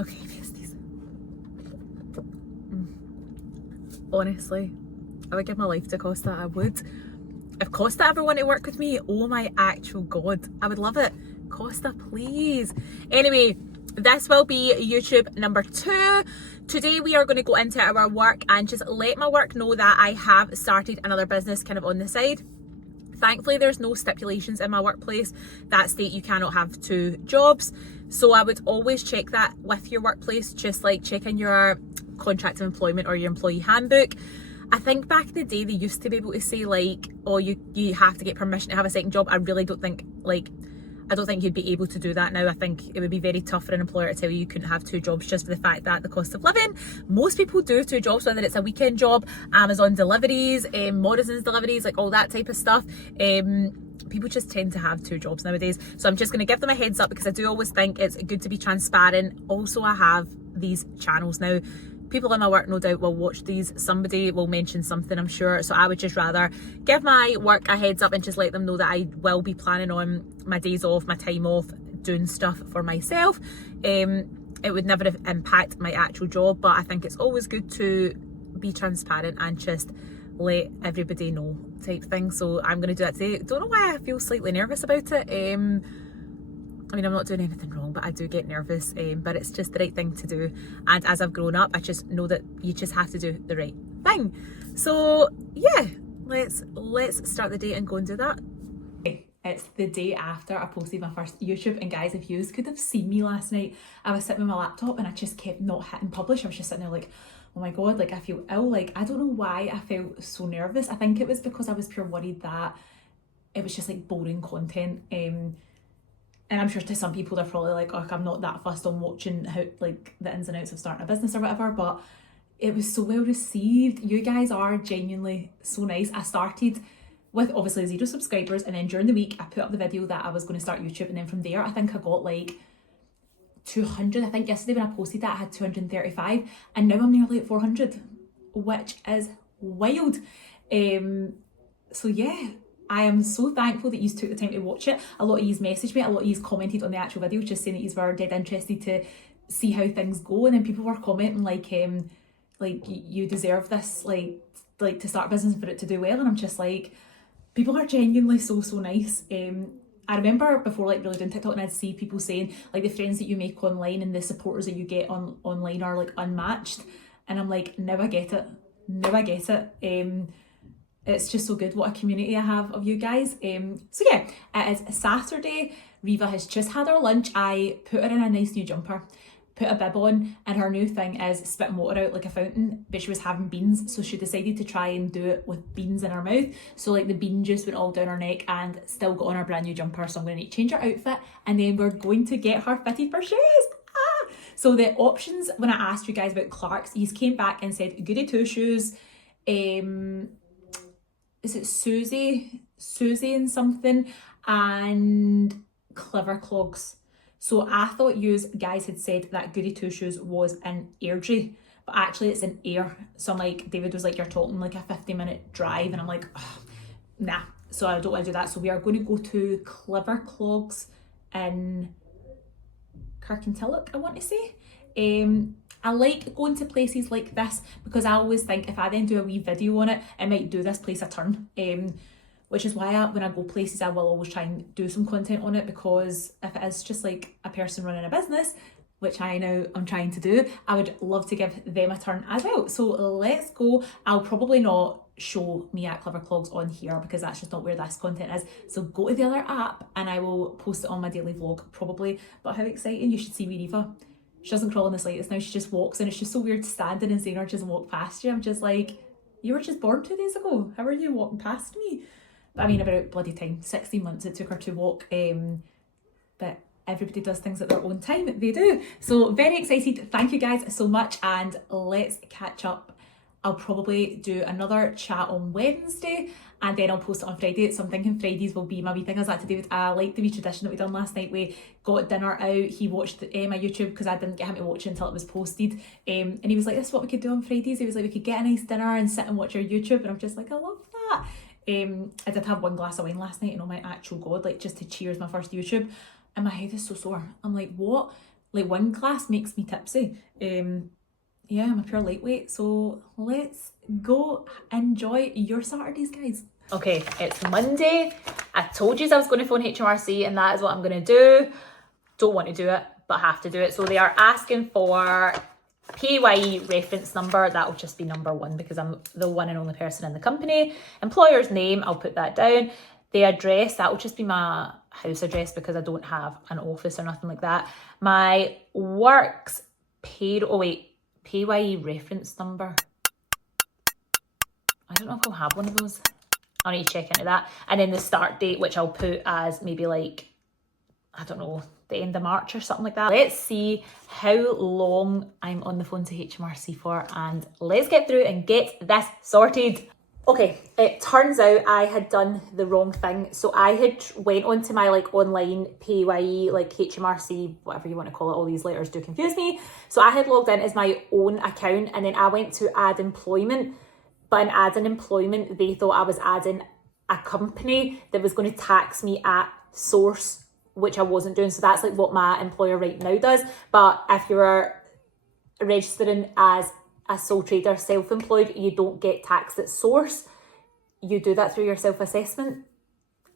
Okay, besties. Honestly, I would give my life to Costa. I would. If Costa ever want to work with me, oh my actual god, I would love it. Costa, please. Anyway, this will be YouTube number 2. Today we are going to go into our work and just let my work know that I have started another business kind of on the side. Thankfully, there's no stipulations in my workplace that state you cannot have 2 jobs. So I would always check that with your workplace, just like checking your contract of employment or your employee handbook. I think back in the day, they used to be able to say like, oh, you have to get permission to have a second job. I really don't think I don't think you'd be able to do that now. I think it would be very tough for an employer to tell you couldn't have 2 jobs just for the fact that the cost of living. Most people do 2 jobs, whether it's a weekend job, Amazon deliveries, Morrison's deliveries, like all that type of stuff. People just tend to have 2 jobs nowadays. So I'm just going to give them a heads up because I do always think it's good to be transparent. Also, I have these channels now. People in my work no doubt will watch these. Somebody will mention something, I'm sure. So I would just rather give my work a heads up and just let them know that I will be planning on my days off, my time off, doing stuff for myself. It would never impact my actual job, but I think it's always good to be transparent and just let everybody know type thing. So I'm going to do that today. Don't know why I feel slightly nervous about it. I mean, I'm not doing anything wrong, but I do get nervous, but it's just the right thing to do. And as I've grown up, I just know that you just have to do the right thing. So yeah, let's start the day and go and do that. It's the day after I posted my first YouTube, and guys, if you could have seen me last night, I was sitting with my laptop and I just kept not hitting publish. I was just sitting there like, oh my god, like I feel ill. Like I don't know why I felt so nervous. I think it was because I was pure worried that it was just like boring content. And I'm sure to some people they're probably like, oh, I'm not that fussed on watching how like the ins and outs of starting a business or whatever, but it was so well received. You guys are genuinely so nice. I started with obviously 0 subscribers, and then during the week I put up the video that I was going to start YouTube, and then from there I think I got like 200. I think yesterday when I posted that I had 235, and now I'm nearly at 400, which is wild. So yeah, I am so thankful that you took the time to watch it. A lot of you messaged me, a lot of you commented on the actual video just saying that you were dead interested to see how things go, and then people were commenting like you deserve this, like to start a business for it to do well, and I'm just like, people are genuinely so nice. I remember before like really doing TikTok, and I'd see people saying like the friends that you make online and the supporters that you get online are like unmatched, and I'm like, now I get it. It's just so good what a community I have of you guys. So yeah, it is Saturday. Riva has just had her lunch. I put her in a nice new jumper, put a bib on, and her new thing is spitting water out like a fountain, but she was having beans, so she decided to try and do it with beans in her mouth. So like the bean juice went all down her neck and still got on her brand new jumper, so I'm going to need to change her outfit, and then we're going to get her fitted for shoes. So the options, when I asked you guys about Clarks, he came back and said Goody Two Shoes, is it Susie and something, and Clever Clogs. So I thought you guys had said that Goody Two Shoes was in Airdrie, but actually it's in Ayr. So I'm like, David was like, you're talking like a 50-minute drive, and I'm like, oh, nah. So I don't want to do that. So we are going to go to Clever Clogs in Kirkintilloch, I want to say. I like going to places like this because I always think if I then do a wee video on it, it might do this place a turn. Which is why when I go places, I will always try and do some content on it, because if it is just like a person running a business, which I know I'm trying to do, I would love to give them a turn as well. So let's go. I'll probably not show me at Clever Clogs on here because that's just not where this content is. So go to the other app and I will post it on my daily vlog probably. But how exciting, you should see Riva. She doesn't crawl in the slightest now, she just walks, and it's just so weird standing and seeing her just walk past you. I'm just like, you were just born 2 days ago. How are you walking past me? But I mean, about bloody time, 16 months it took her to walk. But everybody does things at their own time, they do. So very excited, thank you guys so much, and let's catch up. I'll probably do another chat on Wednesday, and then I'll post it on Friday. So I'm thinking Fridays will be my wee thing. I was like to David, I like the wee tradition that we done last night. We got dinner out, he watched my YouTube because I didn't get him to watch it until it was posted, and he was like, this is what we could do on Fridays. He was like, we could get a nice dinner and sit and watch our YouTube, and I'm just like, I love that. I did have 1 glass of wine last night, and oh my actual god, like just to cheers my first YouTube, and my head is so sore. I'm like, what? Like one glass makes me tipsy. Yeah, I'm a pure lightweight. So let's go enjoy your Saturdays, guys. Okay, it's Monday. I told you I was going to phone HMRC and that is what I'm going to do. Don't want to do it, but have to do it. So they are asking for PAYE reference number. That will just be number 1 because I'm the one and only person in the company. Employer's name, I'll put that down. The address, that will just be my house address because I don't have an office or nothing like that. My works paid, PAYE reference number. I don't know if I'll have one of those. I'll need to check into that. And then the start date, which I'll put as maybe like, I don't know, the end of March or something like that. Let's see how long I'm on the phone to HMRC for, and let's get through and get this sorted. Okay, it turns out I had done the wrong thing. So I had went onto my like online PAYE, like HMRC, whatever you want to call it, all these letters do confuse me. So I had logged in as my own account and then I went to add employment. But in adding employment, they thought I was adding a company that was going to tax me at source, which I wasn't doing. So that's like what my employer right now does. But if you're registering as a sole trader, self-employed, you don't get taxed at source. You do that through your self-assessment,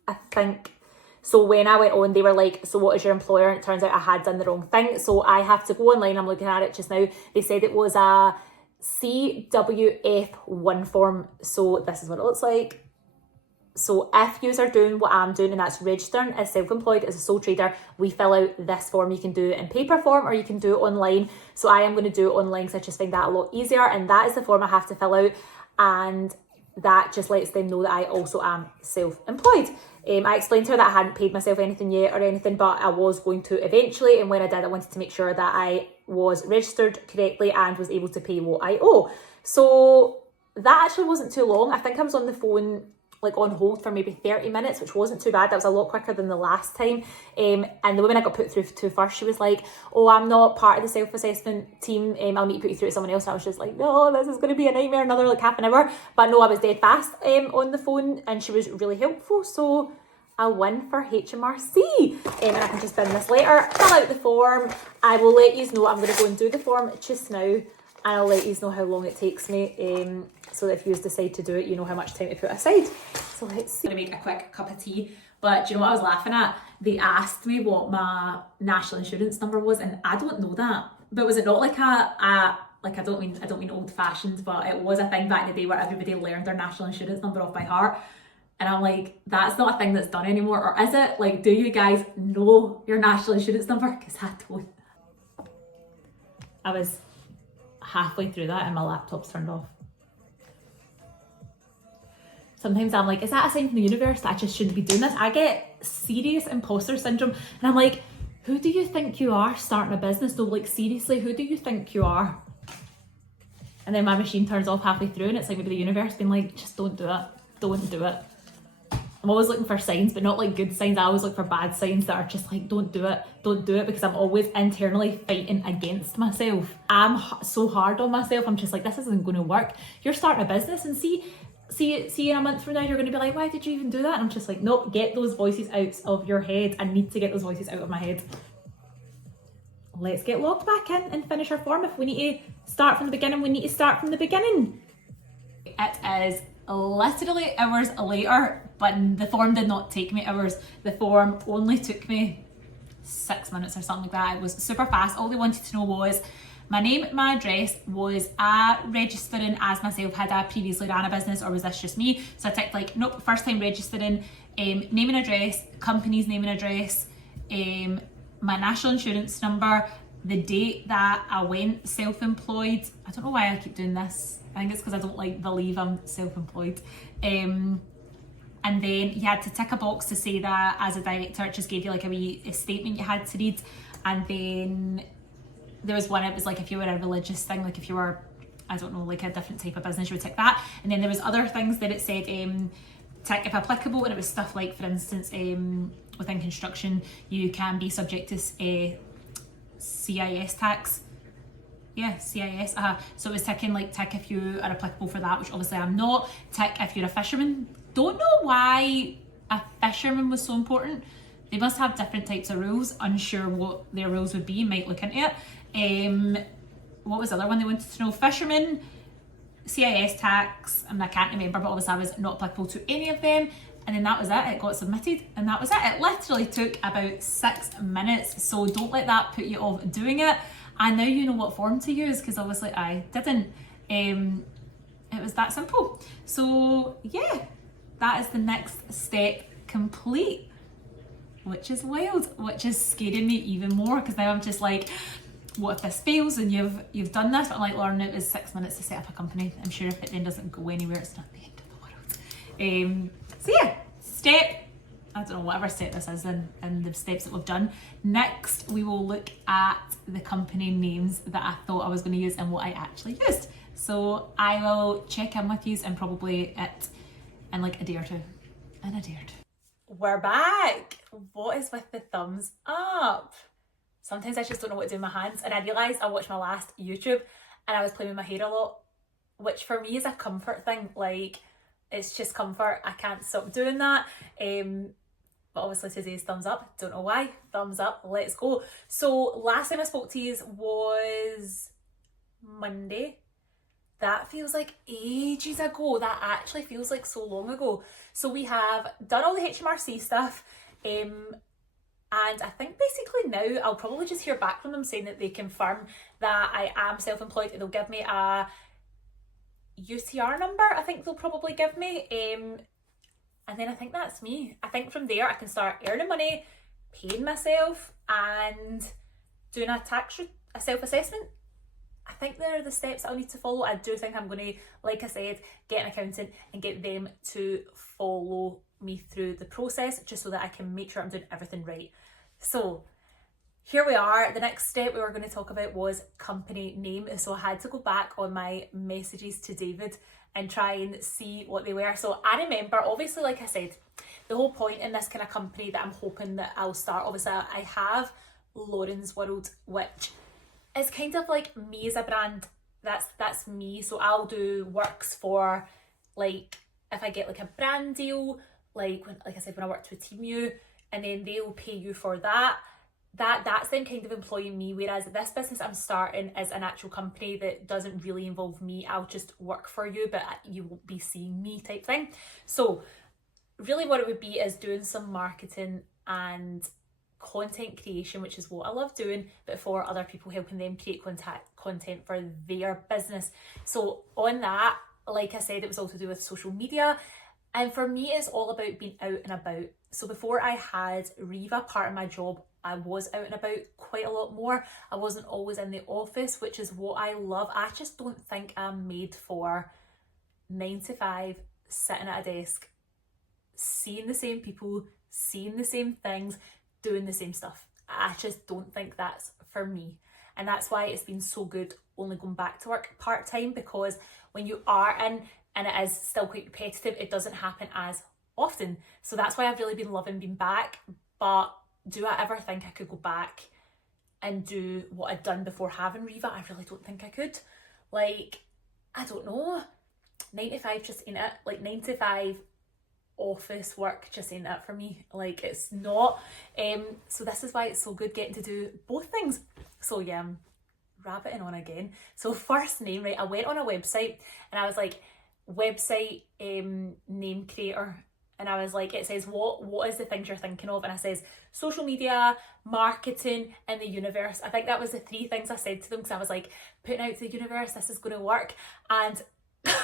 I think. So when I went on, they were like, so what is your employer? And it turns out I had done the wrong thing. So I have to go online. I'm looking at it just now. They said it was a CWF1 form. So this is what it looks like. So if you are doing what I'm doing, and that's registering as self-employed as a sole trader, we fill out this form. You can do it in paper form or you can do it online. So I am going to do it online because I just find that a lot easier. And that is the form I have to fill out. And that just lets them know that I also am self-employed. I explained to her that I hadn't paid myself anything yet or anything, but I was going to eventually. And when I did, I wanted to make sure that I was registered correctly and was able to pay what I owe. So that actually wasn't too long. I think I was on the phone like on hold for maybe 30 minutes, which wasn't too bad. That was a lot quicker than the last time. And the woman I got put through to first, she was like, oh, I'm not part of the self-assessment team. I'll need to put you through to someone else. And I was just like, no, this is going to be a nightmare, another like half an hour. But no, I was dead fast on the phone and she was really helpful. So a win for HMRC. And I can just bin this letter, fill out the form. I will let you know, I'm going to go and do the form just now. And I'll let you know how long it takes me. So that if you decide to do it, you know how much time to put aside. So let's see. I'm going to make a quick cup of tea. But do you know what I was laughing at? They asked me what my national insurance number was, and I don't know that. But was it not like like I don't mean old fashioned, but it was a thing back in the day where everybody learned their national insurance number off by heart. And I'm like, that's not a thing that's done anymore. Or is it? Like, do you guys know your national insurance number? Because I don't. I was halfway through that and my laptop's turned off. Sometimes I'm like, is that a sign from the universe that I just shouldn't be doing this? I get serious imposter syndrome and I'm like, who do you think you are starting a business? No, like seriously, who do you think you are? And then my machine turns off halfway through and it's like maybe the universe being like, just don't do it. Don't do it. I'm always looking for signs, but not like good signs. I always look for bad signs that are just like, don't do it, because I'm always internally fighting against myself. I'm so hard on myself. I'm just like, this isn't going to work. You're starting a business and see in a month from now, you're going to be like, why did you even do that? And I'm just like, nope, get those voices out of your head. I need to get those voices out of my head. Let's get logged back in and finish our form. If we need to start from the beginning, we need to start from the beginning. It is literally hours later, but the form did not take me hours. The form only took me 6 minutes or something like that. It was super fast. All they wanted to know was my name, my address, was I registering as myself, had I previously ran a business, or was this just me? So I ticked like, nope, first time registering, name and address, company's name and address, my national insurance number, the date that I went self-employed. I don't know why I keep doing this. I think it's because I don't like believe I'm self-employed. And then you had to tick a box to say that as a director, it just gave you like a statement you had to read. And then there was one, it was like if you were a religious thing, like if you were, I don't know, like a different type of business, you would tick that. And then there was other things that it said, tick if applicable, and it was stuff like, for instance, within construction, you can be subject to CIS tax. Yeah, CIS. So it was ticking like tick if you are applicable for that, which obviously I'm not. Tick if you're a fisherman. Don't know why a fisherman was so important. They must have different types of rules. Unsure what their rules would be, might look into it. What was the other one they wanted to know? Fishermen, CIS tax, and I can't remember, but obviously I was not applicable to any of them. And then that was it, it got submitted, and that was it. It literally took about 6 minutes, so don't let that put you off doing it. And now you know what form to use, because obviously I didn't. It was that simple. So yeah, that is the next step complete, which is wild, which is scaring me even more, because now I'm just like, what if this fails and you've done this? But I'm like, Lauren, it was 6 minutes to set up a company. I'm sure if it then doesn't go anywhere, it's not the end of the world. So yeah, I don't know, whatever step this is in the steps that we've done. Next, we will look at the company names that I thought I was going to use and what I actually used. So I will check in with you and probably in like a day or two. We're back. What is with the thumbs up? Sometimes I just don't know what to do with my hands, and I realised I watched my last YouTube and I was playing with my hair a lot, which for me is a comfort thing. Like, it's just comfort. I can't stop doing that. But obviously today's thumbs up. Don't know why. Thumbs up. Let's go. So last time I spoke to you was Monday. That feels like ages ago. That actually feels like so long ago. So we have done all the HMRC stuff. And I think basically now I'll probably just hear back from them saying that they confirm that I am self-employed, and they'll give me a UTR number, I think they'll probably give me. And then I think that's me. I think from there I can start earning money, paying myself, and doing a self-assessment. I think there are the steps I'll need to follow. I do think I'm going to, like I said, get an accountant and get them to follow me through the process, just so that I can make sure I'm doing everything right. So here we are. The next step we were going to talk about was company name. So I had to go back on my messages to David and try and see what they were. So I remember, obviously, like I said, the whole point in this kind of company that I'm hoping that I'll start, obviously I have Lauren's World, which is kind of like me as a brand. That's me. So I'll do works for, like, if I get like a brand deal, like I said, when I worked with Temu, and then they'll pay you for that. That's them kind of employing me, whereas this business I'm starting is an actual company that doesn't really involve me. I'll just work for you, but you won't be seeing me, type thing. So really what it would be is doing some marketing and content creation, which is what I love doing, but for other people, helping them create content for their business. So on that, like I said, it was all to do with social media. And for me, it's all about being out and about. So before I had Riva, part of my job, I was out and about quite a lot more. I wasn't always in the office, which is what I love. I just don't think I'm made for 9 to 5, sitting at a desk, seeing the same people, seeing the same things, doing the same stuff. I just don't think that's for me. And that's why it's been so good only going back to work part-time, because when you are in, and it is still quite repetitive, it doesn't happen as often. So that's why I've really been loving being back. But do I ever think I could go back and do what I'd done before having Riva? I really don't think I could. Like, I don't know. 9 to 5 just ain't it. Like, 9 to 5 office work just ain't it for me. Like, it's not. So this is why it's so good getting to do both things. So yeah, I'm rabbiting on again. So first name, right, I went on a website and I was like, website name creator, and I was like, it says what is the things you're thinking of, and I says social media, marketing, and the universe. I think that was the 3 things I said to them, because I was like, putting out to the universe, this is going to work. And the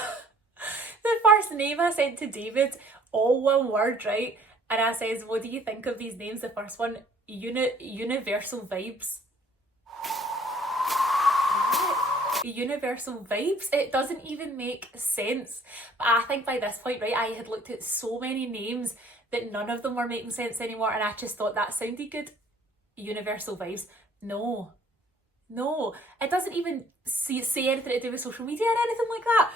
first name I said to David, all one word, right? And I says, what do you think of these names? The first one, universal vibes. Universal vibes. It doesn't even make sense. But I think by this point, right, I had looked at so many names that none of them were making sense anymore, and I just thought that sounded good. Universal vibes. No, it doesn't even say anything to do with social media or anything like that.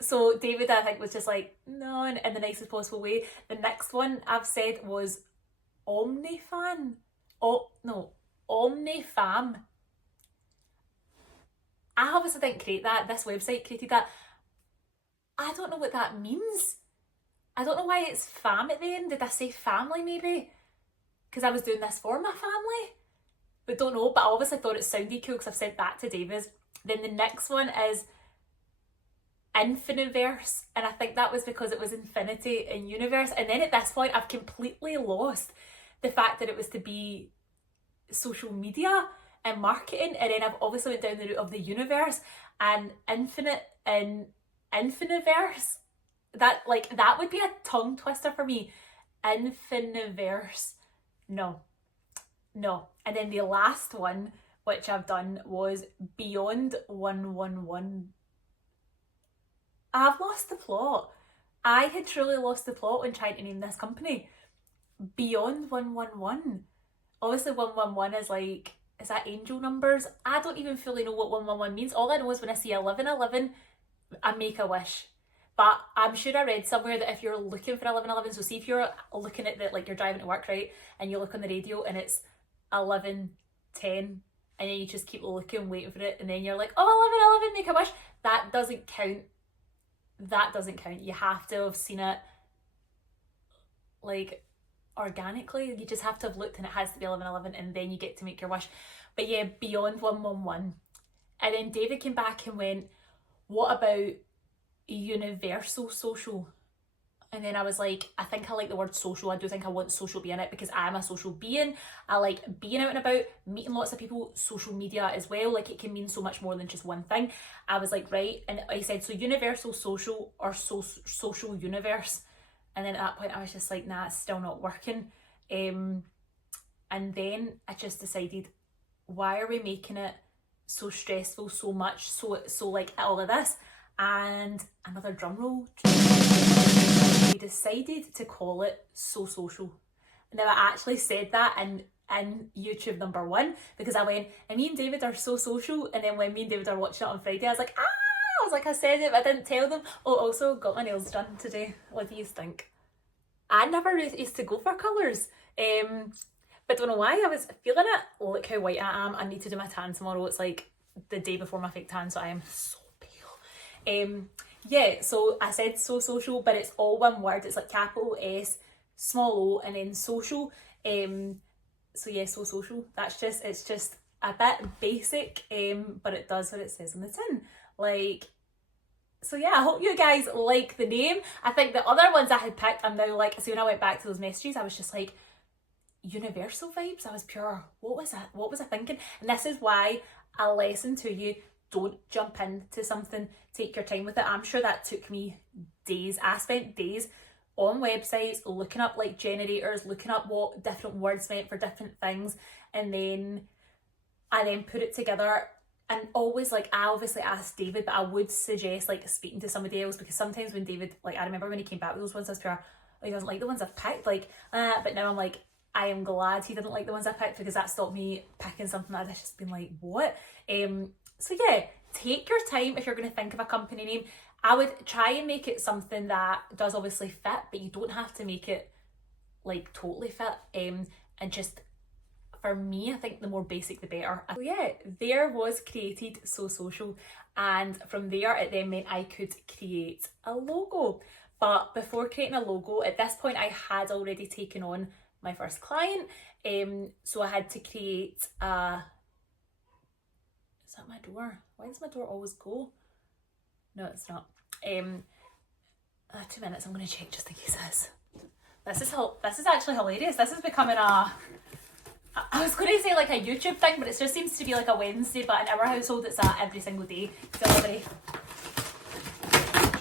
So David, I think, was just like, no, in the nicest possible way. The next one I've said was Omnifan. Omnifam. I obviously didn't create that. This website created that. I don't know what that means. I don't know why it's fam at the end. Did I say family maybe? because I was doing this for my family. But don't know, but I obviously thought it sounded cool because I've sent that to David. Then the next one is Infiniverse, and I think that was because it was infinity and universe. And then at this point I've completely lost the fact that it was to be social media and marketing, and then I've obviously went down the route of the universe and infinite and Infiniverse. That would be a tongue twister for me. Infiniverse. No. And then the last one which I've done was Beyond 111. I've lost the plot. I had truly lost the plot when trying to name this company. Beyond 111. Obviously 111 is like, is that angel numbers? I don't even fully know what 111 means. All I know is when I see 1111, I make a wish. But I'm sure I read somewhere that if you're looking for 1111, so see if you're looking at like you're driving to work, right? And you look on the radio and it's 11:10, and then you just keep looking, waiting for it, and then you're like, oh, 11:11, make a wish. That doesn't count. You have to have seen it like organically. You just have to have looked, and it has to be 11:11, and then you get to make your wish. But yeah, Beyond 111. And then David came back and went, what about Universal Social? And then I was like, I think I like the word social. I do think I want social be in it because I'm a social being. I like being out and about, meeting lots of people, social media as well. Like it can mean so much more than just one thing. I was like, right. And I said, so universal social or social universe. And then at that point I was just like, nah, it's still not working. And then I just decided, why are we making it so stressful, so much, so like all of this? And another drum roll. We decided to call it So Social. Now I actually said that in YouTube #1 because I went, and me and David are so social. And then when me and David are watching it on Friday, I was like, I said it, but I didn't tell them. Oh, also got my nails done today. What do you think? I never used to go for colours. But don't know why, I was feeling it. Look how white I am. I need to do my tan tomorrow. It's like the day before my fake tan, so I am so pale. Yeah, so I said So Social, but it's all one word. It's like capital S, small o, and then social. So yeah, So Social. It's just a bit basic, but it does what it says on the tin. Like, so yeah, I hope you guys like the name. I think the other ones I had picked, I'm now like, so when I went back to those messages, I was just like, universal vibes. I was pure, what was I thinking? And this is why a lesson to you: don't jump into something, take your time with it. I'm sure that took me days. I spent days on websites looking up like generators, looking up what different words meant for different things, and then I put it together. And always, like, I obviously asked David, but I would suggest like speaking to somebody else, because sometimes when David, like, I remember when he came back with those ones, I was pure, he doesn't like the ones I've picked, like, but now I'm like, I am glad he didn't like the ones I picked, because that stopped me picking something that I'd just been like, what? So yeah, take your time if you're going to think of a company name. I would try and make it something that does obviously fit, but you don't have to make it like totally fit. And just, for me, I think the more basic the better. So yeah, there was created So Social, and from there it then meant I could create a logo. But before creating a logo, at this point I had already taken on my first client, so I had to create a... Is that my door? Why does my door always go? No, it's not. 2 minutes, I'm going to check just in case this. This is actually hilarious. This is becoming a... I was going to say like a YouTube thing, but it just seems to be like a Wednesday, but in our household it's a every single day delivery.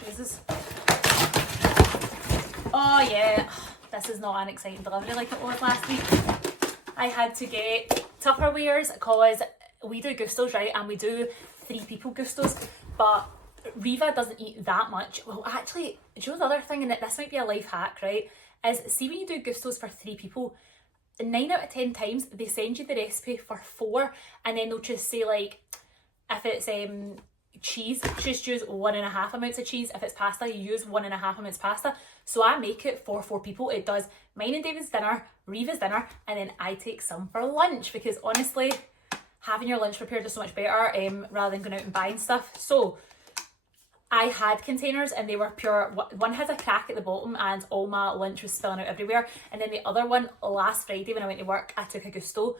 Jesus. Oh yeah, this is not an exciting delivery like it was last week. I had to get Tupperwares because we do Gustos, right? And we do 3 people Gustos, but Riva doesn't eat that much. Well, actually, do you know the other thing, and this might be a life hack, right? Is see when you do Gustos for 3 people, 9 out of 10 times they send you the recipe for 4, and then they'll just say like, if it's cheese, just use 1.5 amounts of cheese. If it's pasta, you use 1.5 amounts pasta. So I make it for 4 people. It does mine and David's dinner, Riva's dinner, and then I take some for lunch, because honestly, having your lunch prepared is so much better rather than going out and buying stuff. So I had containers and they were pure. One has a crack at the bottom and all my lunch was spilling out everywhere. And then the other one, last Friday when I went to work, I took a Gusto,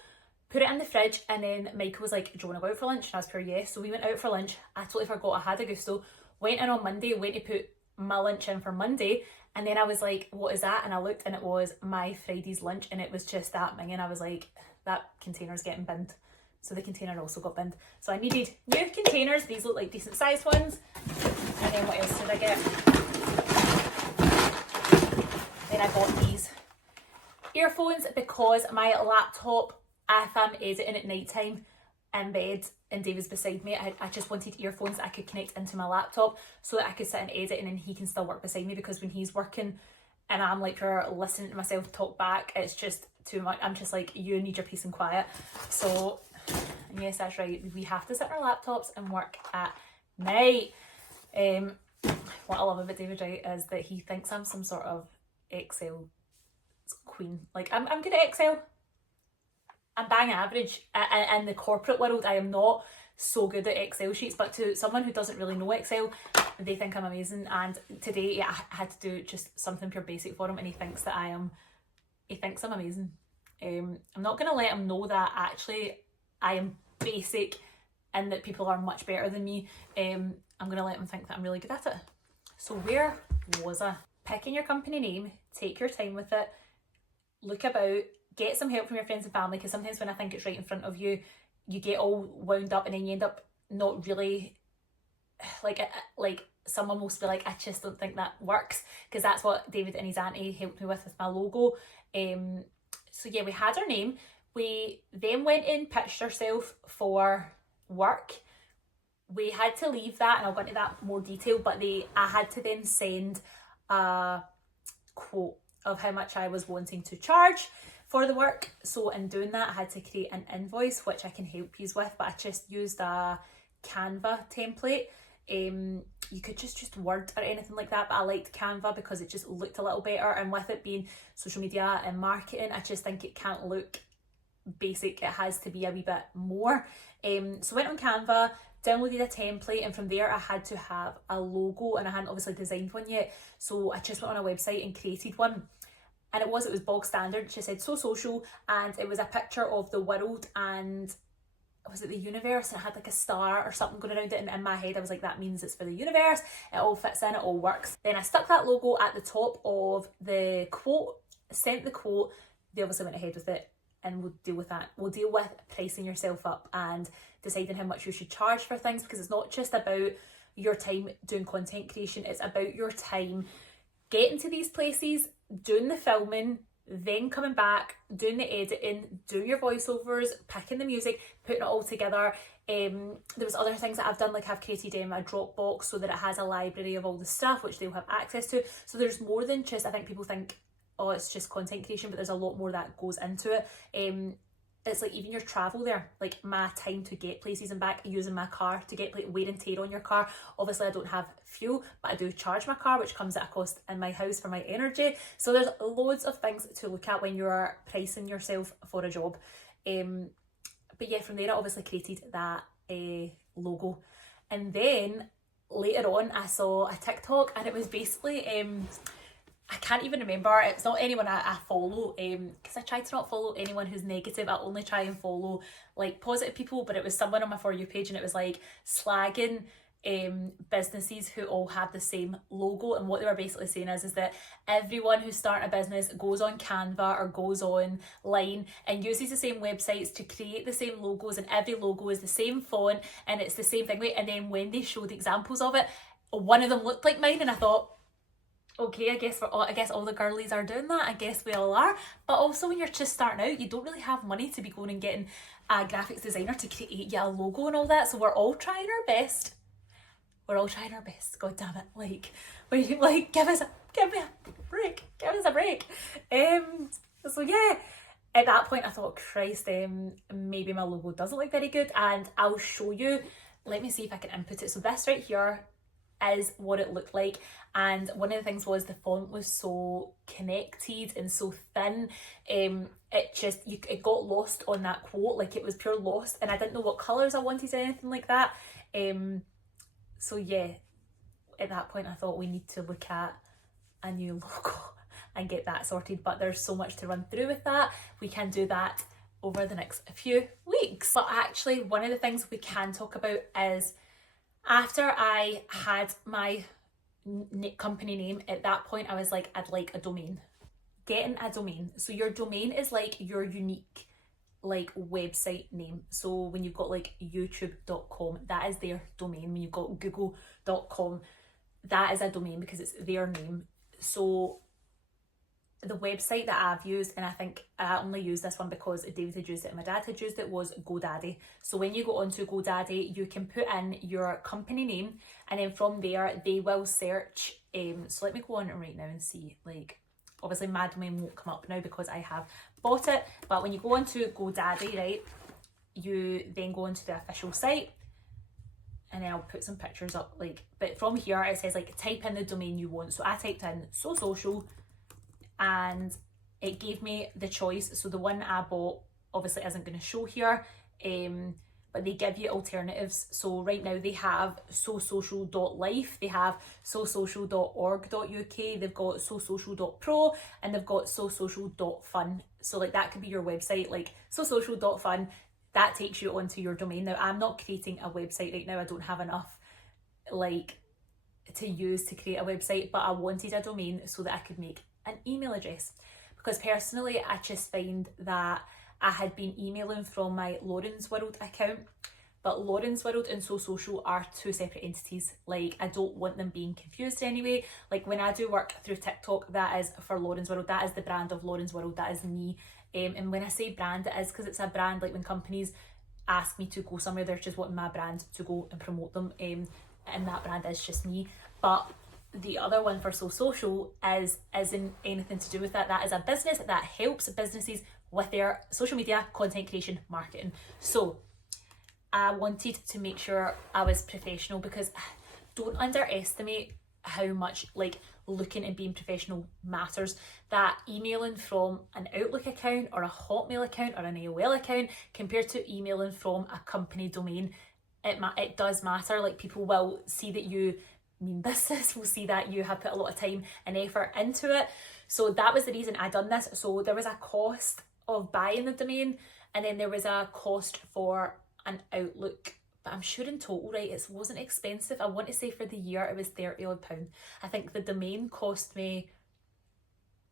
put it in the fridge, and then Michael was like, do you want to go out for lunch? And I was pure yes. So we went out for lunch. I totally forgot I had a Gusto. Went in on Monday, went to put my lunch in for Monday. And then I was like, what is that? And I looked and it was my Friday's lunch and it was just that thing. And I was like, that container's getting binned. So the container also got binned. So I needed new containers. These look like decent sized ones. And then what else did I get? Then I bought these earphones because my laptop, if I'm editing at night time in bed and David's beside me, I just wanted earphones that I could connect into my laptop so that I could sit and edit and then he can still work beside me, because when he's working and I'm like listening to myself talk back, it's just too much. I'm just like, you need your peace and quiet. So yes, that's right, we have to sit on our laptops and work at night. What I love about David, right, is that he thinks I'm some sort of Excel queen. Like, I'm good at Excel. I'm bang average. In the corporate world, I am not so good at Excel sheets, but to someone who doesn't really know Excel, they think I'm amazing. And today, yeah, I had to do just something pure basic for him, and he thinks I'm amazing. I'm not going to let him know that actually I am basic and that people are much better than me. I'm going to let him think that I'm really good at it. So where was I? Picking your company name, take your time with it, look about, get some help from your friends and family, because sometimes when I think it's right in front of you, you get all wound up and then you end up not really, like someone will be like, I just don't think that works, because that's what David and his auntie helped me with my logo. So yeah, we had our name. We then went in, pitched ourselves for work. We had to leave that, and I'll go into that more detail, but I had to then send a quote of how much I was wanting to charge for the work. So in doing that, I had to create an invoice, which I can help you with, but I just used a Canva template. You could just use Word or anything like that, but I liked Canva because it just looked a little better, and with it being social media and marketing, I just think it can't look basic, it has to be a wee bit more. So went on Canva, downloaded a template, and from there I had to have a logo, and I hadn't obviously designed one yet, so I just went on a website and created one. And it was bog standard. She said So Social, and it was a picture of the world, and was it the universe, and it had like a star or something going around it, and in my head I was like, that means it's for the universe, it all fits in, it all works. Then I stuck that logo at the top of the quote, sent the quote. They obviously went ahead with it, and we'll deal with that. We'll deal with pricing yourself up and deciding how much you should charge for things, because it's not just about your time doing content creation, it's about your time getting to these places, doing the filming, then coming back, doing the editing, doing your voiceovers, picking the music, putting it all together. There was other things that I've done, like I've created a Dropbox so that it has a library of all the stuff which they'll have access to. So there's more than just, I think people think, oh, it's just content creation, but there's a lot more that goes into it. It's like even your travel there, like my time to get places and back, using my car to get, like, wear and tear on your car. Obviously I don't have fuel, but I do charge my car, which comes at a cost in my house for my energy. So there's loads of things to look at when you're pricing yourself for a job. But yeah, from there I obviously created that logo. And then later on I saw a TikTok, and it was basically I can't even remember, it's not anyone I follow, because I try to not follow anyone who's negative. I only try and follow like positive people, but it was someone on my For You page, and it was like slagging businesses who all have the same logo. And what they were basically saying is that everyone who's starting a business goes on Canva or goes online and uses the same websites to create the same logos, and every logo is the same font and it's the same thing. And then when they showed examples of it, one of them looked like mine, and I thought, okay, I guess all the girlies are doing that. I guess we all are. But also when you're just starting out, you don't really have money to be going and getting a graphics designer to create you a logo and all that. So we're all trying our best. God damn it. Give me a break. Give us a break. So yeah, at that point I thought, Christ, maybe my logo doesn't look very good, and I'll show you. Let me see if I can input it. So this right here is what it looked like, and one of the things was the font was so connected and so thin. It got lost on that quote, like it was pure lost, and I didn't know what colours I wanted or anything like that. So yeah, at that point I thought we need to look at a new logo and get that sorted, but there's so much to run through with that. We can do that over the next few weeks. But actually, one of the things we can talk about is after I had my company name, at that point I was like, I'd like a domain. Getting a domain. So your domain is like your unique like website name. So when you've got like youtube.com, that is their domain. When you've got google.com, that is a domain because it's their name. So the website that I've used, and I think I only use this one because David had used it and my dad had used it, was GoDaddy. So when you go onto GoDaddy, you can put in your company name, and then from there they will search. So let me go on right now and see. Like, obviously my domain won't come up now because I have bought it, but when you go onto GoDaddy, right, you then go onto the official site, and then I'll put some pictures up. Like, but from here it says like type in the domain you want. So I typed in So Social, and it gave me the choice. So the one I bought obviously isn't going to show here, but they give you alternatives. So right now they have sosocial.life, they have sosocial.org.uk, they've got sosocial.pro, and they've got sosocial.fun. So like that could be your website, like sosocial.fun, that takes you onto your domain. Now I'm not creating a website right now, I don't have enough like to use to create a website, but I wanted a domain so that I could make an email address, because personally I just find that I had been emailing from my Lauren's World account, but Lauren's World and So Social are two separate entities. Like, I don't want them being confused anyway. Like, when I do work through TikTok, that is for Lauren's World, that is the brand of Lauren's World, that is me. And when I say brand, it is because it's a brand. Like, when companies ask me to go somewhere, they're just wanting my brand to go and promote them, and that brand is just me. But the other one for So Social isn't anything to do with that. That is a business that helps businesses with their social media content creation marketing. So I wanted to make sure I was professional, because don't underestimate how much like looking and being professional matters. That emailing from an Outlook account or a Hotmail account or an AOL account compared to emailing from a company domain, it does matter. Like, people will see that you mean business, will see that you have put a lot of time and effort into it. So that was the reason I done this. So there was a cost of buying the domain, and then there was a cost for an Outlook, but I'm sure in total, right, it wasn't expensive. I want to say for the year it was £30 odd. I think the domain cost me,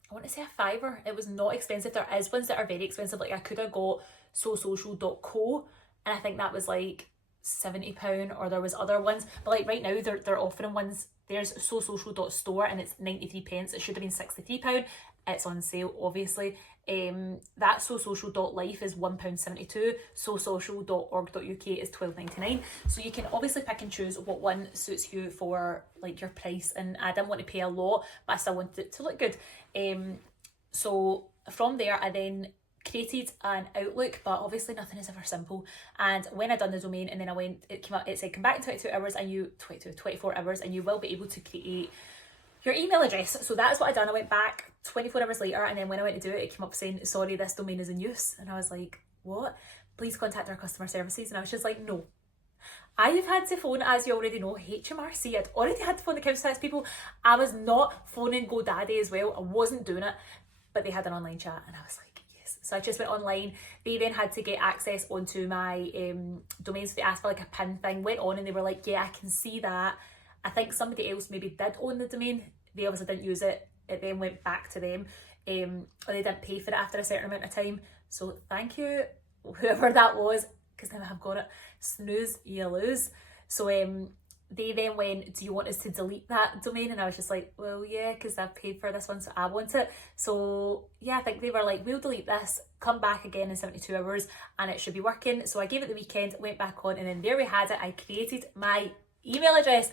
I want to say a £5. It was not expensive. There is ones that are very expensive. Like, I could have got sosocial.co, and I think that was like £70, or there was other ones, but like right now they're offering ones. There's sosocial.store and it's 93p. It should have been £63. It's on sale, obviously. That sosocial.life is £1.72. sosocial.org.uk is £12.99. So you can obviously pick and choose what one suits you for like your price, and I didn't want to pay a lot, but I still wanted it to look good. So from there I then created an Outlook, but obviously nothing is ever simple. And when I done the domain, and then I went, it came up, it said come back in 24 hours and you will be able to create your email address. So that's what I done. I went back 24 hours later, and then when I went to do it, it came up saying, sorry, this domain is in use. And I was like, what? Please contact our customer services. And I was just like, no. I have had to phone, as you already know, HMRC. I'd already had to phone the council tax people. I was not phoning GoDaddy as well. I wasn't doing it, but they had an online chat, and I was like, so I just went online. They then had to get access onto my domains. They asked for like a PIN thing, went on, and they were like, yeah, I can see that. I think somebody else maybe did own the domain. They obviously didn't use it. It then went back to them, or they didn't pay for it after a certain amount of time. So thank you, whoever that was, because now I've got it. Snooze, you lose. So they then went, do you want us to delete that domain? And I was just like, well, yeah, because I've paid for this one, so I want it. So yeah, I think they were like, we'll delete this, come back again in 72 hours and it should be working. So I gave it the weekend, went back on, and then there we had it. I created my email address.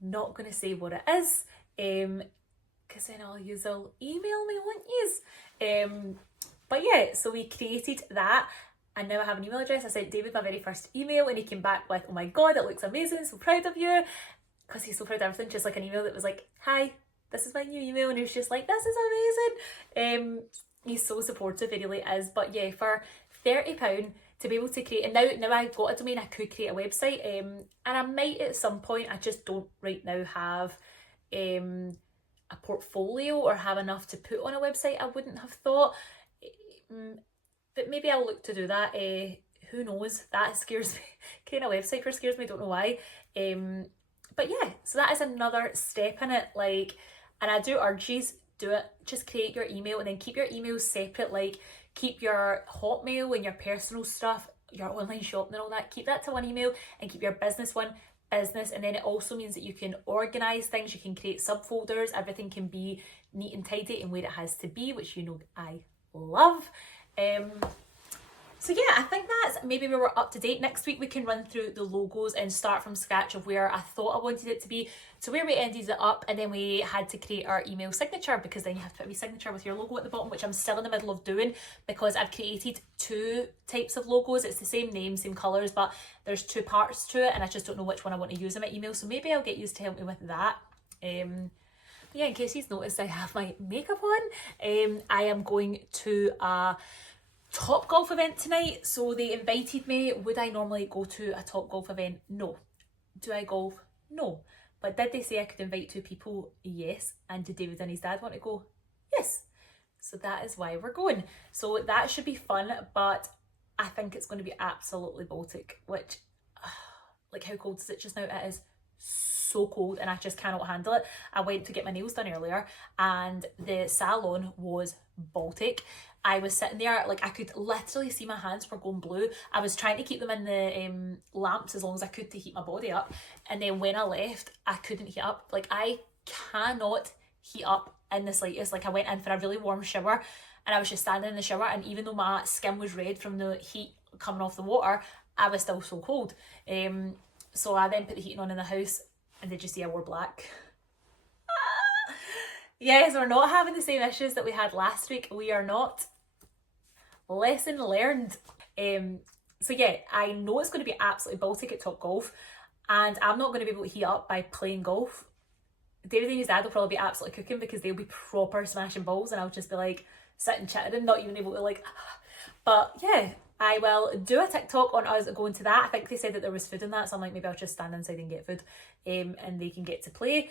Not going to say what it is, because then all yous will email me, won't yous? But yeah, so we created that. And now I have an email address. I sent David my very first email, and he came back with, oh my God, it looks amazing, so proud of you. Because he's so proud of everything. Just like an email that was like, hi, this is my new email. And he was just like, this is amazing. He's so supportive, he really is. But yeah, for £30, to be able to create, and now I've got a domain, I could create a website, and I might at some point. I just don't right now have a portfolio or have enough to put on a website. I wouldn't have thought, but maybe I'll look to do that. Who knows? That scares me. Creating a website scares me. Don't know why. But yeah, so that is another step in it. Like, and I do urge you, do it. Just create your email and then keep your emails separate. Like, keep your Hotmail and your personal stuff, your online shopping and all that, keep that to one email, and keep your business one business. And then it also means that you can organize things, you can create subfolders, everything can be neat and tidy and where it has to be, which you know I love. So yeah, I think that's maybe where we're up to date. Next week we can run through the logos and start from scratch of where I thought I wanted it to be to where we ended it up, and then we had to create our email signature, because then you have to put a wee signature with your logo at the bottom, which I'm still in the middle of doing because I've created 2 types of logos. It's the same name, same colours, but there's 2 parts to it and I just don't know which one I want to use in my email, so maybe I'll get you to help me with that. Yeah, in case you've noticed I have my makeup on, I am going to a Topgolf event tonight, so they invited me. Would I normally go to a Topgolf event? No. Do I golf? No. But did they say I could invite 2 people? Yes. And did David and his dad want to go? Yes. So that is why we're going. So that should be fun, but I think it's going to be absolutely Baltic, which, like, how cold is it just now? It is so cold and I just cannot handle it. I went to get my nails done earlier and the salon was Baltic. I was sitting there, like, I could literally see my hands were going blue. I was trying to keep them in the lamps as long as I could to heat my body up, and then when I left I couldn't heat up. Like, I cannot heat up in the slightest. Like, I went in for a really warm shower and I was just standing in the shower, and even though my skin was red from the heat coming off the water, I was still so cold. So I then put the heating on in the house, and did you see I wore black? Yes, we're not having the same issues that we had last week. We are not. Lesson learned. So yeah, I know it's going to be absolutely Baltic at Topgolf, and I'm not going to be able to heat up by playing golf. David and his dad will probably be absolutely cooking because they'll be proper smashing balls, and I'll just be like sitting chatting, not even able to like. But yeah, I will do a TikTok on us going to that. I think they said that there was food in that, so I'm like, maybe I'll just stand inside and get food, and they can get to play.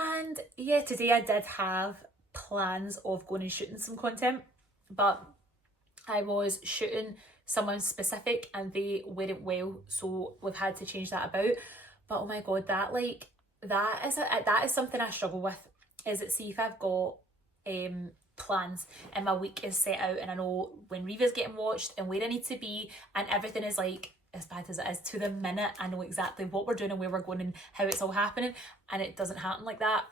And yeah, today I did have plans of going and shooting some content, but I was shooting someone specific and they weren't well, so we've had to change that about. But oh my god, that is something I struggle with. Is it, see if I've got plans and my week is set out and I know when Reva's getting watched and where I need to be and everything is like as bad as it is to the minute, I know exactly what we're doing and where we're going and how it's all happening, and it doesn't happen like that.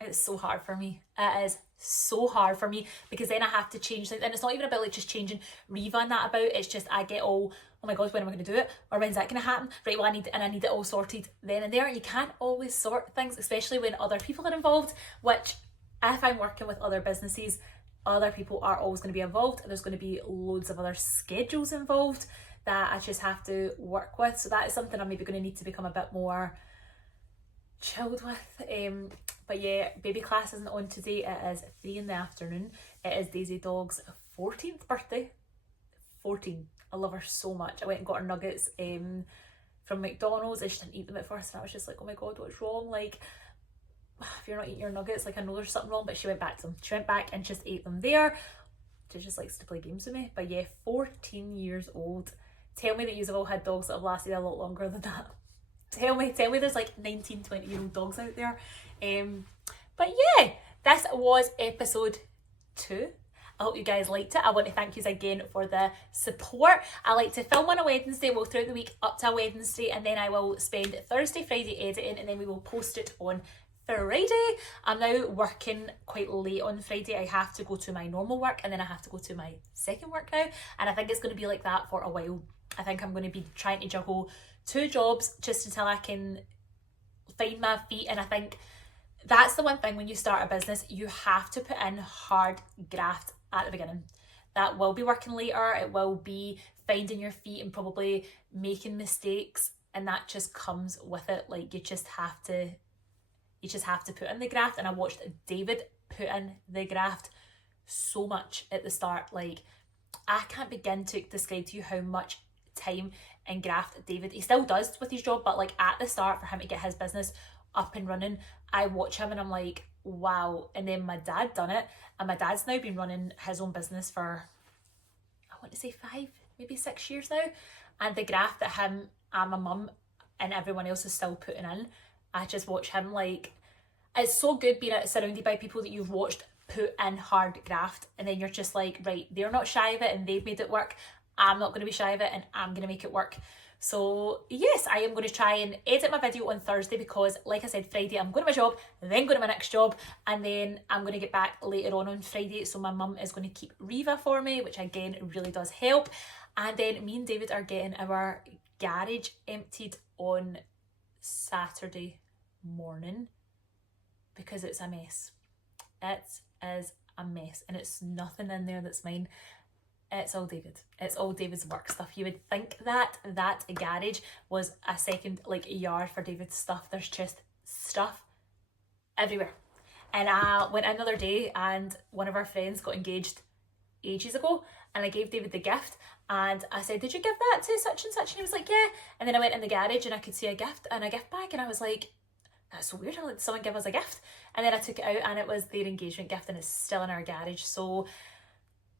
It's so hard for me. It is so hard for me because then I have to change things, and it's not even about like just changing Reva and that about. It's just I get all, oh my god, when am I going to do it, or when's that going to happen? Right, well I need it all sorted then and there. And you can't always sort things, especially when other people are involved. Which, if I'm working with other businesses, other people are always going to be involved, and there's going to be loads of other schedules involved that I just have to work with. So that is something I'm maybe going to need to become a bit more chilled with. But yeah, baby class isn't on today. It is 3 in the afternoon. It is Daisy Dog's 14th birthday. 14. I love her so much. I went and got her nuggets from McDonald's, and she didn't eat them at first, and I was just like, oh my god, what's wrong? Like, if you're not eating your nuggets, like, I know there's something wrong. But she went back to them. She went back and just ate them there. She just likes to play games with me. But yeah, 14 years old. Tell me that you've all had dogs that have lasted a lot longer than that. Tell me there's like 19, 20-year-old dogs out there. But yeah, this was episode 2. I hope you guys liked it. I want to thank you again for the support. I like to film on a Wednesday, well, throughout the week up to a Wednesday, and then I will spend Thursday, Friday editing, and then we will post it on Friday. I'm now working quite late on Friday. I have to go to my normal work and then I have to go to my second work now, and I think it's going to be like that for a while. I think I'm going to be trying to juggle 2 jobs just until I can find my feet. And I think that's the one thing when you start a business, you have to put in hard graft at the beginning. That will be working later, it will be finding your feet and probably making mistakes, and that just comes with it. Like, you just have to put in the graft. And I watched David put in the graft so much at the start. Like, I can't begin to describe to you how much time and graft David, he still does with his job, but like at the start, for him to get his business up and running, I watch him and I'm like, wow. And then my dad done it, and my dad's now been running his own business for, I want to say 5, maybe 6 years now, and the graft that him and my mum and everyone else is still putting in, I just watch him like, it's so good being surrounded by people that you've watched put in hard graft, and then you're just like, right, they're not shy of it and they've made it work, I'm not going to be shy of it and I'm going to make it work. So yes, I am going to try and edit my video on Thursday, because like I said, Friday I'm going to my job, then go to my next job, and then I'm going to get back later on Friday. So my mum is going to keep Riva for me, which again really does help. And then me and David are getting our garage emptied on Saturday morning, because it's a mess. It is a mess, and it's nothing in there that's mine. It's all David. It's all David's work stuff. You would think that that garage was a second like yard for David's stuff. There's just stuff everywhere. And I went in the other day, and one of our friends got engaged ages ago, and I gave David the gift, and I said, did you give that to such and such? And he was like, yeah. And then I went in the garage and I could see a gift and a gift bag, and I was like, that's so weird, did someone give us a gift? And then I took it out, and it was their engagement gift, and it's still in our garage. So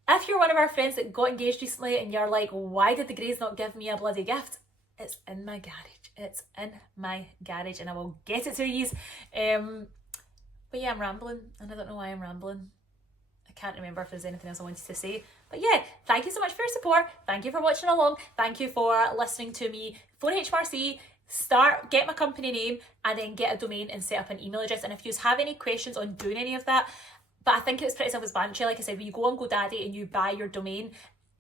if you're one of our friends that got engaged recently and you're like, why did the Greys not give me a bloody gift? It's in my garage. It's in my garage, and I will get it to you. But yeah, I'm rambling, and I don't know why I'm rambling. I can't remember if there's anything else I wanted to say. But yeah, thank you so much for your support. Thank you for watching along. Thank you for listening to me phone HMRC, get my company name, and then get a domain and set up an email address. And if you have any questions on doing any of that, but I think it's pretty self-explanatory. Like I said, when you go on GoDaddy and you buy your domain,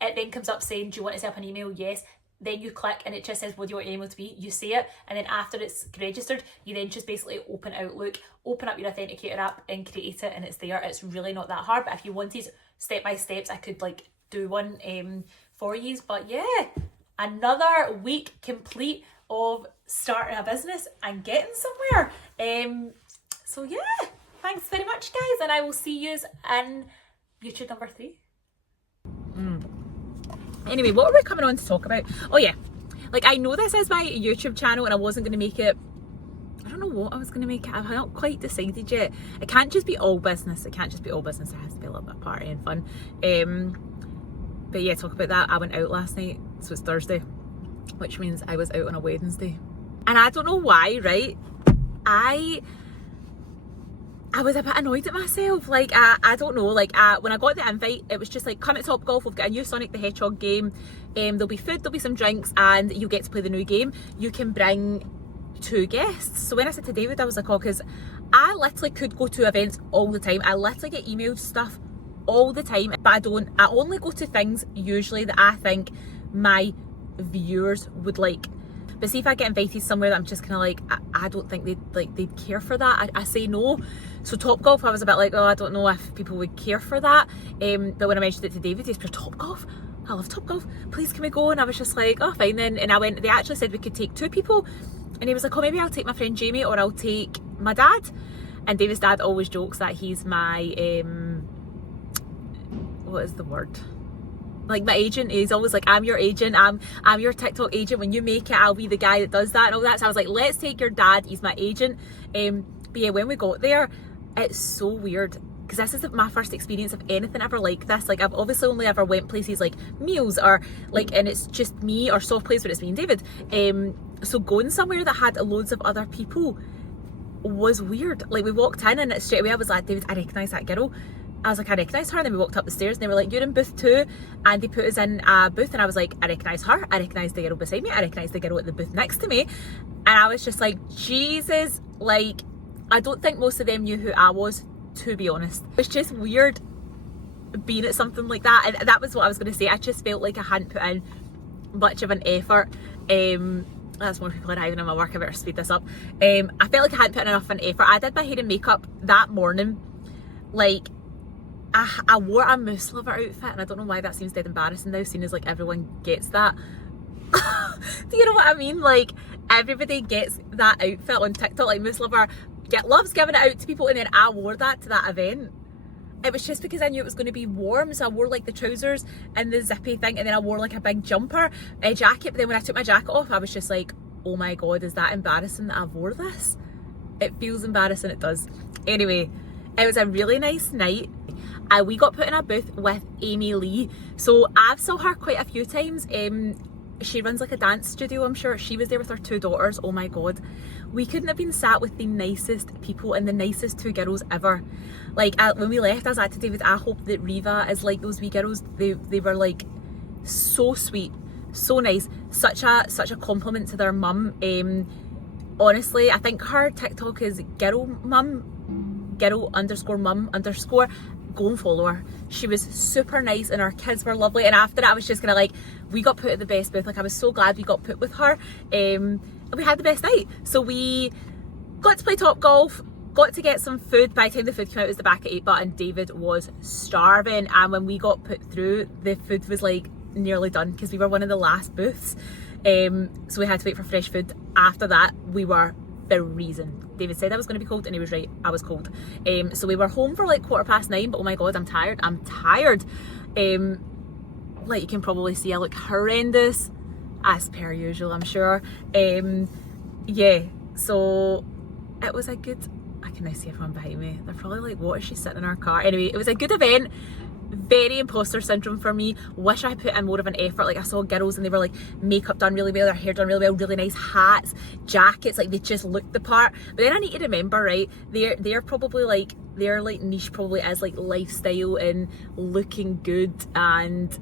it then comes up saying, do you want to set up an email? Yes. Then you click and it just says, what do you want your email to be? You say it, and then after it's registered, you then just basically open Outlook, open up your Authenticator app and create it, and it's there. It's really not that hard, but if you wanted step-by-steps, I could like do one for you. But yeah, another week complete of starting a business and getting somewhere. So yeah, thanks very much guys, and I will see you in YouTube number 3. Anyway, what are we coming on to talk about? Oh yeah, like I know this is my YouTube channel, and I wasn't going to make it, I don't know what I was going to make it, I've not quite decided yet. It can't just be all business, it can't just be all business, it has to be a little bit of party and fun. But yeah, talk about that. I went out last night, so it's Thursday, which means I was out on a Wednesday. And I don't know why, right? I was a bit annoyed at myself. Like, I don't know, like, when I got the invite, it was just like, come at Topgolf, we've got a new Sonic the Hedgehog game, there'll be food, there'll be some drinks, and you'll get to play the new game. You can bring 2 guests. So when I said to David, I was like, oh, because I literally could go to events all the time. I literally get emailed stuff all the time, but I only go to things usually that I think my viewers would like. But see, if I get invited somewhere that I'm just kind of like, I don't think they'd care for that, I say no. So Topgolf, I was a bit like, oh, I don't know if people would care for that. But when I mentioned it to David, he's like, Topgolf? I love Topgolf. Please, can we go? And I was just like, oh, fine then. And I went, they actually said we could take 2 people. And he was like, oh, maybe I'll take my friend Jamie, or I'll take my dad. And David's dad always jokes that he's my, what is the word? Like my agent. He's always like, I'm your agent, I'm your TikTok agent. When you make it, I'll be the guy that does that and all that. So I was like, let's take your dad, he's my agent. But yeah, when we got there, it's so weird, because this is my first experience of anything ever like this. Like, I've obviously only ever went places like meals, or like, and it's just me, or soft plays where it's me and David. So going somewhere that had loads of other people was weird. Like, we walked in and straight away I was like, David, I recognise that girl. I was like, I recognise her. And then we walked up the stairs and they were like, you're in booth 2. And they put us in a booth, and I was like, I recognise her. I recognise the girl beside me. I recognise the girl at the booth next to me. And I was just like, Jesus, like, I don't think most of them knew who I was, to be honest. It's just weird being at something like that. And that was what I was going to say. I just felt like I hadn't put in much of an effort. That's more people arriving in my work, I better speed this up. I felt like I hadn't put in enough of an effort. I did my hair and makeup that morning. Like, I wore a Moose Lover outfit, and I don't know why that seems dead embarrassing now, seeing as like everyone gets that. Do you know what I mean? Like, everybody gets that outfit on TikTok, like Moose Lover loves giving it out to people, and then I wore that to that event. it was just because I knew it was going to be warm, so I wore like the trousers and the zippy thing, and then I wore like a big jumper, a jacket. But then when I took my jacket off, I was just like, oh my god, is that embarrassing that I wore this? It feels embarrassing, it does. Anyway, it was a really nice night. We got put in a booth with Amy Lee, so I've saw her quite a few times. She runs like a dance studio, I'm sure. She was there with her 2 daughters. Oh my god, we couldn't have been sat with the nicest people and the nicest 2 girls ever. Like when we left, I was like to David, I hope that Riva is like those wee girls. They were like so sweet, so nice, such a compliment to their mum. Honestly, I think her TikTok is girl _mum. Go and follow her. She was super nice and our kids were lovely, and after that I was just gonna like, we got put at the best booth. Like I was so glad we got put with her, and we had the best night. So we got to play Top Golf, got to get some food. By the time the food came out, it was the back at 8 and David was starving, and when we got put through, the food was like nearly done because we were one of the last booths, so we had to wait for fresh food. After that we were freezing. David said I was going to be cold and he was right, I was cold. So we were home for like 9:15, but oh my god, I'm tired. Like you can probably see, I look horrendous as per usual, I'm sure. Yeah, so it was a good, I can now see everyone behind me. They're probably like, what is she sitting in her car? Anyway, it was a good event. Very imposter syndrome for me. Wish I put in more of an effort. Like I saw girls and they were like makeup done really well, their hair done really well, really nice hats, jackets, like they just looked the part. But then I need to remember, right, they're probably like, their like niche probably is like lifestyle and looking good, and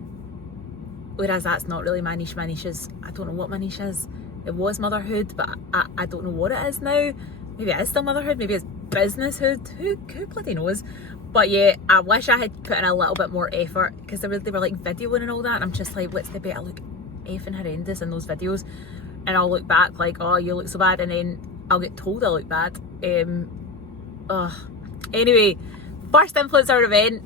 whereas that's not really my niche. My niche is, I don't know what my niche is. It was motherhood, but I don't know what it is now. Maybe it is still motherhood, maybe it's businesshood, who bloody knows. But yeah, I wish I had put in a little bit more effort, because they were like videoing and all that, and I'm just like, what's the better? Look effing horrendous in those videos, and I'll look back like, oh, you look so bad, and then I'll get told I look bad. Anyway, first influencer event,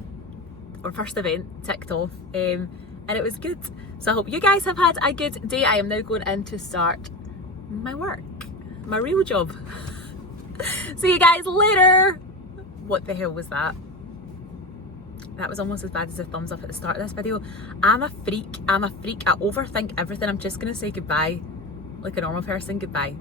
or first event ticked off, and it was good. So I hope you guys have had a good day. I am now going in to start my work, my real job. See you guys later. What the hell was that? That was almost as bad as a thumbs up at the start of this video. I'm a freak. I overthink everything. I'm just gonna say goodbye like a normal person. Goodbye.